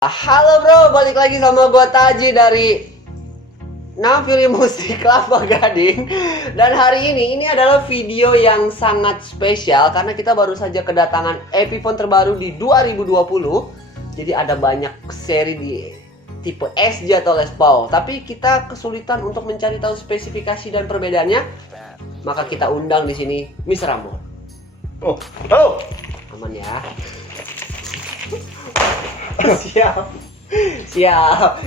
Halo bro, balik lagi sama gua Taji dari Naviri Musik Kelapa Gading. Dan hari ini adalah video yang sangat spesial karena kita baru saja kedatangan Epiphone terbaru di 2020. Jadi ada banyak seri di tipe SG atau Les Paul, tapi kita kesulitan untuk mencari tahu spesifikasi dan perbedaannya. Maka kita undang di sini Mr. Ramon. Oh, halo. Aman ya. Siap.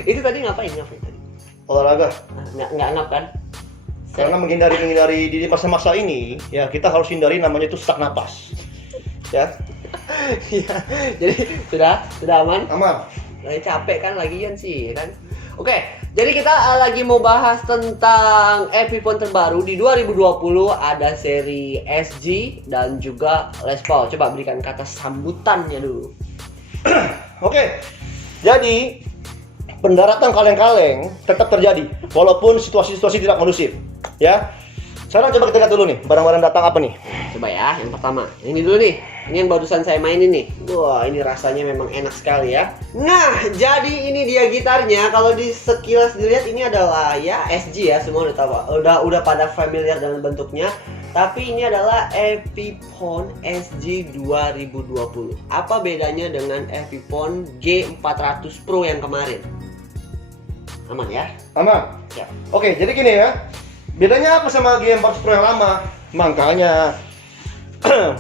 Itu tadi ngapain tadi? Olahraga. Nggak ngap kan? Karena menghindari di masa-masa ini, ya kita harus hindari namanya itu sesak napas. Ya. Iya. Jadi sudah aman? Aman. Lagi capek kan lagian sih kan. Oke, jadi kita lagi mau bahas tentang Epiphone terbaru di 2020. Ada seri SG dan juga Les Paul. Coba berikan kata sambutannya dulu. Oke. Jadi pendaratan kaleng-kaleng tetap terjadi walaupun situasi-situasi tidak kondusif. Ya. Sekarang coba kita lihat dulu nih, barang-barang datang apa nih? Coba ya, yang pertama. Ini dulu nih. Ini yang barusan saya mainin nih. Wah, ini rasanya memang enak sekali ya. Nah, jadi ini dia gitarnya. Kalau di sekilas dilihat ini adalah ya SG ya, semua udah tahu. Udah pada familiar dengan bentuknya. Tapi ini adalah Epiphone SG 2020. Apa bedanya dengan Epiphone G400 Pro yang kemarin? Aman ya? Aman. Ya. Oke, jadi gini ya. Bedanya apa sama G400 Pro yang lama? Makanya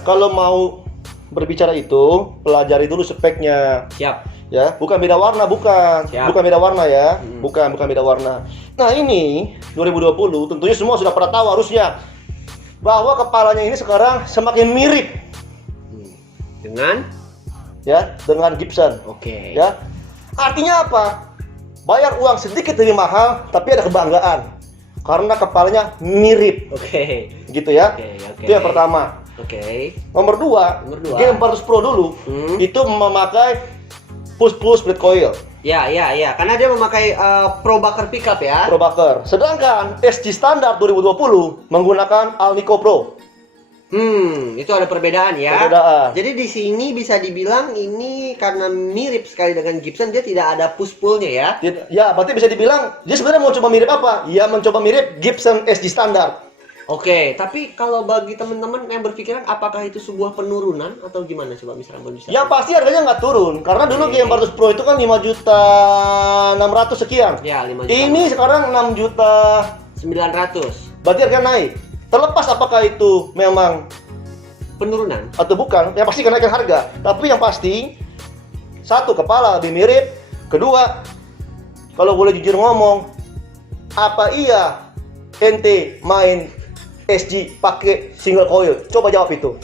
kalau mau berbicara itu, pelajari dulu speknya. Siap. Ya, bukan beda warna, bukan. Siap. Bukan beda warna ya. Bukan beda warna. Nah, ini 2020 tentunya semua sudah pernah tahu harusnya bahwa kepalanya ini sekarang semakin mirip Dengan? dengan Gibson. Oke. Ya. Artinya apa? Bayar uang sedikit lebih mahal tapi ada kebanggaan. Karena kepalanya mirip. Oke. Gitu ya. Oke. Itu yang pertama. Oke. Nomor dua, G400 Pro dulu itu memakai push split coil. Ya. Karena dia memakai Pro Bucker pickup ya. Pro Bucker. Sedangkan SG standar 2020 menggunakan Alnico Pro. Itu ada perbedaan ya. Perbedaan. Jadi di sini bisa dibilang ini karena mirip sekali dengan Gibson, dia tidak ada push pull-nya ya. Ya, berarti bisa dibilang dia sebenarnya mau coba mirip apa? Ya mencoba mirip Gibson SG standar. Oke, tapi kalau bagi teman-teman yang berpikiran apakah itu sebuah penurunan atau gimana, coba Mr. Ramon bisa? Ya pasti harganya nggak turun karena dulu G400 Pro itu kan 5.600.000 sekian. Ya, 5 juta. Ini sekarang 900. Berarti harga naik. Terlepas apakah itu memang Penurunan. atau bukan, ya pasti kenaikan harga. Tapi yang pasti satu, kepala lebih mirip. Kedua, kalau boleh jujur ngomong, apa iya ente main SG pakai single coil? Coba jawab itu.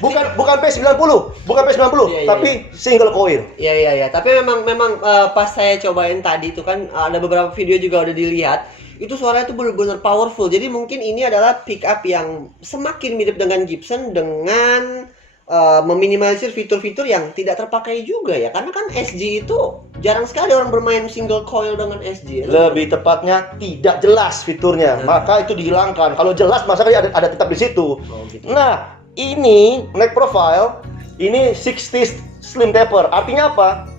Bukan P90, Iya, tapi single coil. Iya. Tapi memang pas saya cobain tadi itu kan ada beberapa video juga udah dilihat. Itu suaranya tuh benar-benar powerful. Jadi mungkin ini adalah pickup yang semakin mirip dengan Gibson dengan meminimalisir fitur-fitur yang tidak terpakai juga ya. Karena kan SG itu jarang sekali orang bermain single coil dengan SG. Lebih tepatnya tidak jelas fiturnya, maka itu dihilangkan. Kalau jelas masa ada tetap di situ. Oh, gitu. Nah, ini neck profile, ini 60 slim taper. Artinya apa?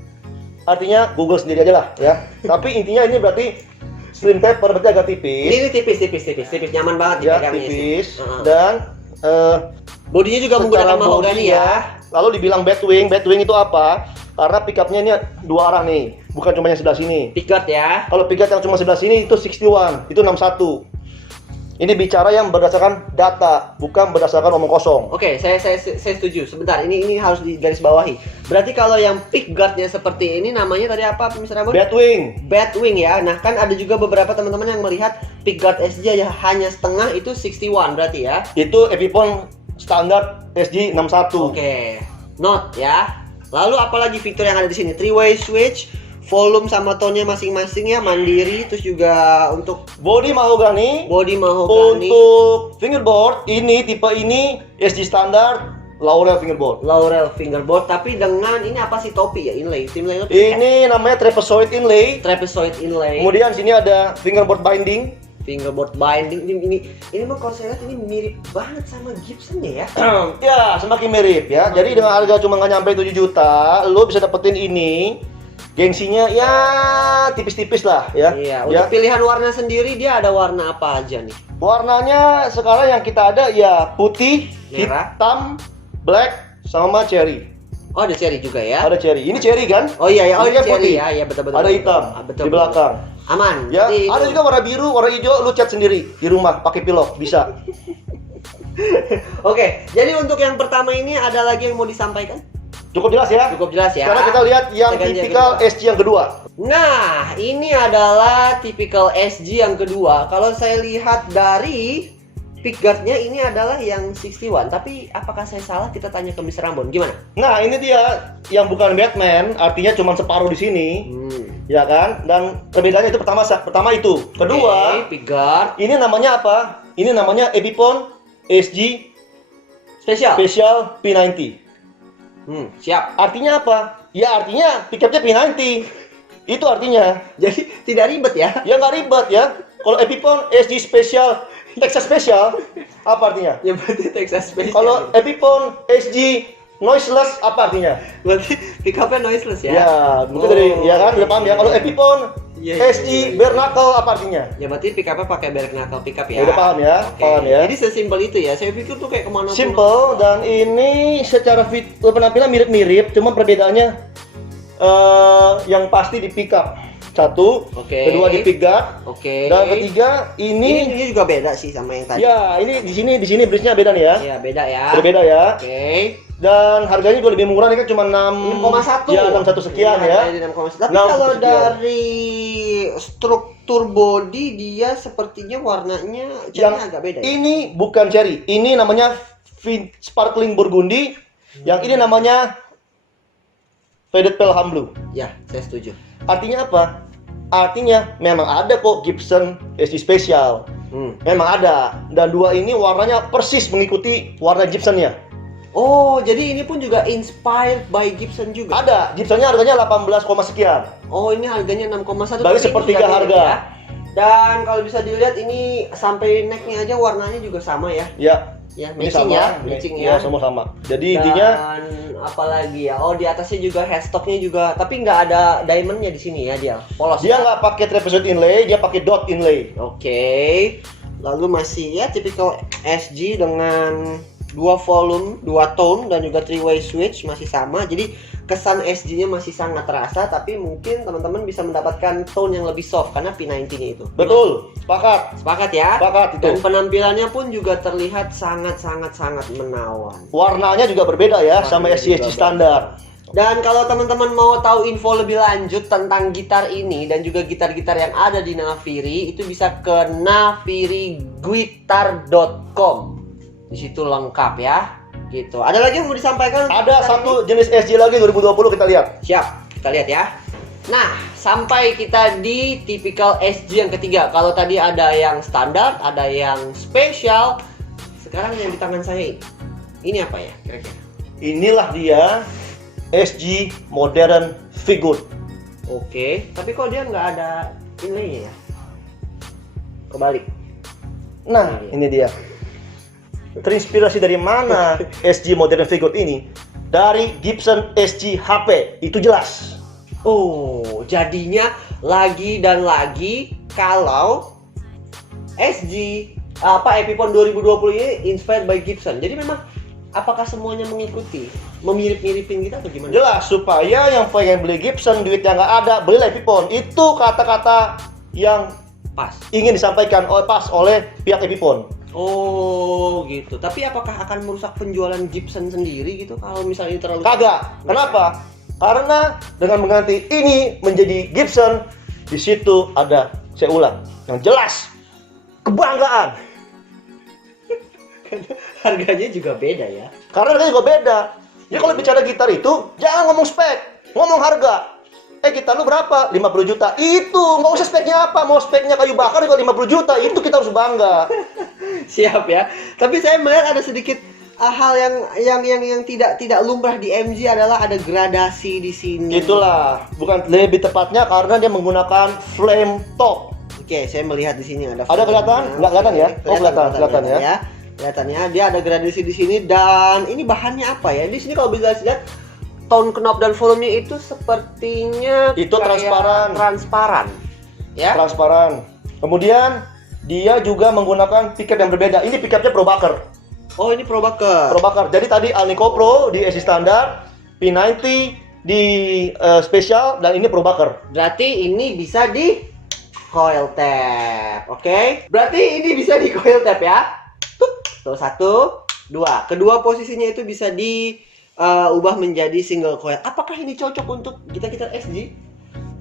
Artinya Google sendiri aja lah ya. Tapi intinya ini berarti slim taper, berarti agak tipis. Ini tipis, nyaman banget Ya, dipegangnya tipis. sih. Dan Bodinya juga menggunakan mahogani ya. Lalu dibilang batwing itu apa? Karena pickupnya ini dua arah nih, bukan cuma yang sebelah sini. Pickguard ya. Kalau pickup yang cuma sebelah sini itu 61, itu 61. Ini bicara yang berdasarkan data, bukan berdasarkan omong kosong. Oke, saya setuju. Sebentar, ini harus digarisbawahi. Berarti kalau yang pickguardnya seperti ini namanya tadi apa, Mr. Ramon? Batwing ya. Nah, kan ada juga beberapa teman-teman yang melihat pickguard SG ya hanya setengah, itu 61 berarti ya. Itu Epiphone standar SG 61. Oke. Note ya. Lalu apalagi fitur yang ada di sini? 3-way switch, volume sama tone-nya masing-masing ya, mandiri, terus juga untuk Body mahogani. Untuk fingerboard ini tipe ini SG standar Laurel fingerboard. Tapi dengan ini apa sih, topi ya, inlay. Ini namanya trapezoid inlay. Trapezoid inlay. Kemudian sini ada fingerboard binding. fingerboard binding ini mah kalau saya lihat ini mirip banget sama Gibson ya. Ya, semakin mirip ya. Jadi dengan harga cuma nggak nyampe 7 juta, lo bisa dapetin ini. Gengsinya ya tipis-tipis lah ya. Iya, Ya. untuk pilihan warna sendiri dia ada warna apa aja nih? Warnanya sekarang yang kita ada ya putih, Merah. hitam, black, sama cherry. Oh, ada cherry juga ya? Ada cherry. Ini cherry kan? Oh iya, Ini ini kan cherry putih. ya, iya betul. Ada hitam betul, di belakang. Aman. Ya, Jadi ada itu- juga warna biru, warna hijau, lu cat sendiri di rumah pakai pilok bisa. Oke, jadi untuk yang pertama ini ada lagi yang mau disampaikan? Cukup jelas ya? Cukup jelas ya. Sekarang kita lihat yang Kita ganti yang tipikal kedua. SG yang kedua. Nah, ini adalah tipikal SG yang kedua. Kalau saya lihat dari pickguardnya ini adalah yang 61. Tapi apakah saya salah? Kita tanya ke Mr. Rambon. Gimana? Nah, ini dia yang bukan Batman, artinya cuma separuh di sini, ya kan? Dan perbedaannya itu pertama itu. Kedua, Oke, pickguard ini namanya apa? Ini namanya Epiphone SG spesial. Special P90. Siap. Artinya apa? Ya artinya pickupnya P90. Itu artinya. Jadi tidak ribet ya. Ya nggak ribet ya. Kalau Epiphone SG Special, Texas Special, apa artinya? Ya berarti Texas spesial. Kalau Epiphone SG Noiseless, apa artinya? berarti pickupnya noiseless ya. Ya, mungkin dari ya kan udah paham ya. Kalau Epiphone Iya, iya, SG iya. Bare Knuckle, apa artinya? Ya berarti pickupnya pakai bare knuckle pickup ya. Ya, udah paham ya, Oke. paham ya. Jadi sesimpel itu ya. Saya pikir tuh kayak kemana Simple, dan ini secara penampilan mirip-mirip, cuma perbedaannya yang pasti di pickup. Satu, Oke. kedua di pickguard, Oke. dan ketiga ini ini juga beda sih sama yang tadi. ya ini di sini bridge-nya beda nih ya. Iya, beda ya. Berbeda ya. Oke. Dan harganya juga lebih murah, ini kan cuma 6,1 ya, 61 sekian Iya, ya. dari 6,1. Tapi 6,1 kalau sekian. dari struktur body dia sepertinya warnanya Yang agak beda ya. ini bukan cherry, ini namanya sparkling burgundy, yang ini namanya faded pelham blue. Ya, saya setuju. Artinya apa? Artinya memang ada kok Gibson SG Special. Memang ada. Dan dua ini warnanya persis mengikuti warna Gibsonnya. Oh, jadi ini pun juga inspired by Gibson juga. Ada. Gibsonnya harganya 18, sekian. Oh, ini harganya 6,1. Dari tapi ini sepertiga juga harga. mirip ya. Dan kalau bisa dilihat ini sampai necknya aja warnanya juga sama ya. Ya. Ya, Ini matching sama. ya, matching Ya, ya. sama-sama. Jadi Dan intinya apalagi ya? Oh, di atasnya juga headstocknya juga, tapi nggak ada diamondnya di sini ya dia. Polos. dia ya? nggak pakai trapezoid inlay, dia pakai dot inlay. Oke. Lalu masih ya typical SG dengan dua volume, dua tone dan juga three way switch masih sama. Jadi kesan SG-nya masih sangat terasa, tapi mungkin teman-teman bisa mendapatkan tone yang lebih soft karena P90-nya itu. Betul. Sepakat. Sepakat ya? Sepakat itu. Dan penampilannya pun juga terlihat sangat menawan. Warnanya juga berbeda ya sama Warnanya SG juga standar. Dan kalau teman-teman mau tahu info lebih lanjut tentang gitar ini dan juga gitar-gitar yang ada di Naviri, itu bisa ke naviriguitar.com. Di situ lengkap ya. Gitu. Ada lagi yang mau disampaikan? Ada satu jenis SG lagi 2020, kita lihat. Siap, kita lihat ya. Nah, sampai kita di tipikal SG yang ketiga. Kalau tadi ada yang standar, ada yang spesial. Sekarang yang di tangan saya ini apa ya kira-kira? Inilah dia SG Modern Figure. Oke, tapi kok dia nggak ada inlay-nya ya? Kebalik. Nah, ini dia. Terinspirasi dari mana SG Modern Figure ini? Dari Gibson SG HP, itu jelas. Oh, jadinya lagi dan lagi kalau SG Epiphone 2020 ini inspired by Gibson. Jadi memang apakah semuanya mengikuti, memirip-miripin kita atau gimana? Jelas, supaya yang pengen beli Gibson duitnya nggak ada, belilah Epiphone. Itu kata-kata yang Pas. ingin disampaikan oleh pihak Epiphone. Oh, gitu. Tapi apakah akan merusak penjualan Gibson sendiri gitu kalau misalnya ini terlalu Kagak. Kenapa? Karena dengan mengganti ini menjadi Gibson, di situ ada, saya ulang, yang jelas kebanggaan. Harganya juga beda ya. Karena harganya juga beda. Ya kalau bicara gitar itu, jangan ngomong spek, ngomong harga. Gitar lu berapa? 50 juta. Itu, nggak usah speknya apa. Mau speknya kayu bakar juga 50 juta. Itu kita harus bangga. Siap ya. Tapi saya melihat ada sedikit hal yang tidak lumrah di MG adalah ada gradasi di sini. Itulah, bukan lebih tepatnya karena dia menggunakan flame top. Oke, saya melihat di sini ada. Ada kelihatan? Nggak kelihatan ya? Oh, kelihatan ya. Kelihatannya dia ada gradasi di sini dan ini bahannya apa ya? Di sini kalau bisa lihat tone knob dan volumenya itu sepertinya Itu kayak transparan. Ya. Transparan. Kemudian dia juga menggunakan pickup yang berbeda. Ini pickupnya ProBucker. Oh, ini ProBucker. ProBucker. Jadi tadi Alnico Pro di SG standar, P90 di special, dan ini ProBucker. Berarti ini bisa di coil tap. Oke? Berarti ini bisa di coil tap ya. Tuh, 1, 2. Kedua posisinya itu bisa diubah menjadi single coil. Apakah ini cocok untuk kita SG?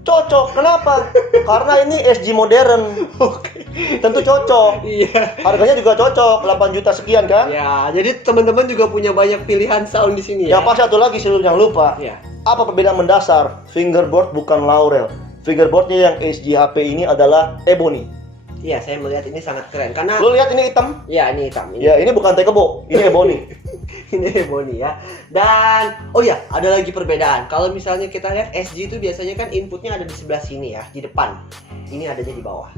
Cocok. Kenapa? Karena ini SG modern. Oke. Tentu cocok. Iya. Harganya juga cocok, 8 juta sekian kan? Ya, jadi teman-teman juga punya banyak pilihan sound di sini ya. Ya, pas satu lagi sebelum yang lupa. Iya. Apa perbedaan mendasar? Fingerboard bukan Laurel. Fingerboardnya yang SG HP ini adalah ebony. Iya, saya melihat ini sangat keren karena Lu lihat ini hitam? ya ini hitam ini. Ya, ini bukan tekebo, ini ebony. Ini Boni ya. Dan oh ya, ada lagi perbedaan. Kalau misalnya kita lihat SG itu biasanya kan inputnya ada di sebelah sini ya, di depan. Ini adanya di bawah.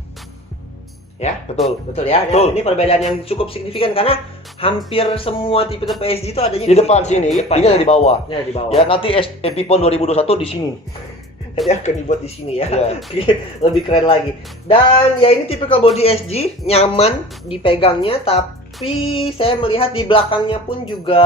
Ya, Betul. betul ya. Betul. Ini perbedaan yang cukup signifikan karena hampir semua tipe-tipe SG itu adanya Di depan sini, ini ada di bawah. Ini ada di bawah. Ya, nanti Epipon 2021 di sini. Jadi akan dibuat di sini ya. Iya. Lebih keren lagi. Dan ya ini tipikal body SG, nyaman dipegangnya, tapi saya melihat di belakangnya pun juga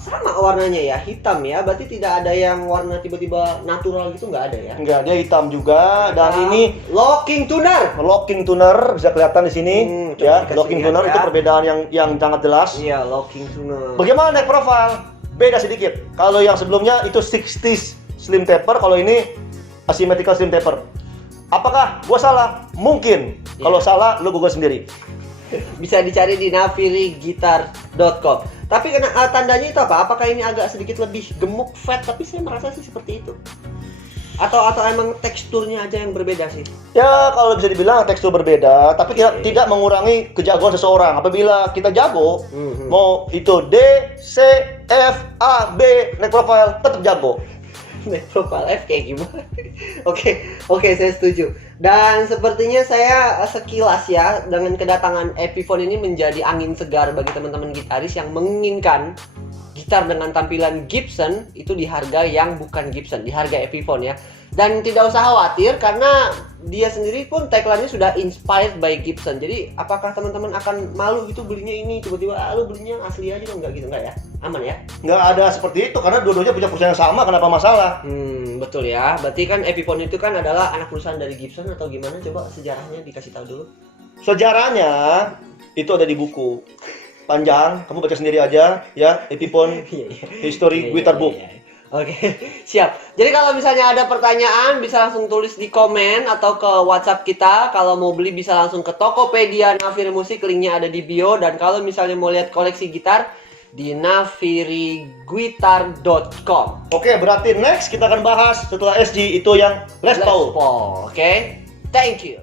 sama warnanya ya, hitam ya. Berarti tidak ada yang warna tiba-tiba natural gitu, nggak ada ya. Enggak, dia hitam juga, dan ini locking tuner. locking tuner bisa kelihatan di sini. Coba Ya, dikasih locking lihat tuner ya. itu perbedaan yang sangat jelas. Iya, locking tuner. Bagaimana neck profile? Beda sedikit. Kalau yang sebelumnya itu 60s slim taper, kalau ini asymmetrical slim taper. Apakah gua salah? Mungkin. Iya. Kalau salah, lu Google sendiri. Bisa dicari di navirigitar.com. Tapi tandanya itu apa? Apakah ini agak sedikit lebih gemuk, fat? Tapi saya merasa sih seperti itu. Atau emang teksturnya aja yang berbeda sih? Ya, kalau bisa dibilang tekstur berbeda, tapi tidak mengurangi kejagoan seseorang. Apabila kita jago, mau itu D, C, F, A, B, neck profile, tetap jago. Neck profile F kayak gimana? Oke, saya setuju. Dan sepertinya saya sekilas ya, dengan kedatangan Epiphone ini menjadi angin segar bagi teman-teman gitaris yang menginginkan gitar dengan tampilan Gibson itu di harga yang bukan Gibson, di harga Epiphone ya. Dan tidak usah khawatir karena dia sendiri pun tagline-nya sudah inspired by Gibson. Jadi apakah teman-teman akan malu gitu belinya ini tiba-tiba lu belinya asli aja dong, enggak ya? Aman ya? Nggak ada seperti itu, karena dua-duanya punya perusahaan yang sama, kenapa masalah? Betul ya. Berarti kan Epiphone itu kan adalah anak perusahaan dari Gibson atau gimana? Coba sejarahnya dikasih tahu dulu. Sejarahnya itu ada di buku panjang, kamu baca sendiri aja ya, Epiphone History Guitar Book. Oke, siap. Jadi kalau misalnya ada pertanyaan bisa langsung tulis di komen atau ke WhatsApp kita. Kalau mau beli bisa langsung ke Tokopedia Naviri Musik, linknya ada di bio. Dan kalau misalnya mau lihat koleksi gitar di navirigitar.com. Oke, berarti next kita akan bahas setelah SG itu yang Les Paul. Oke, thank you.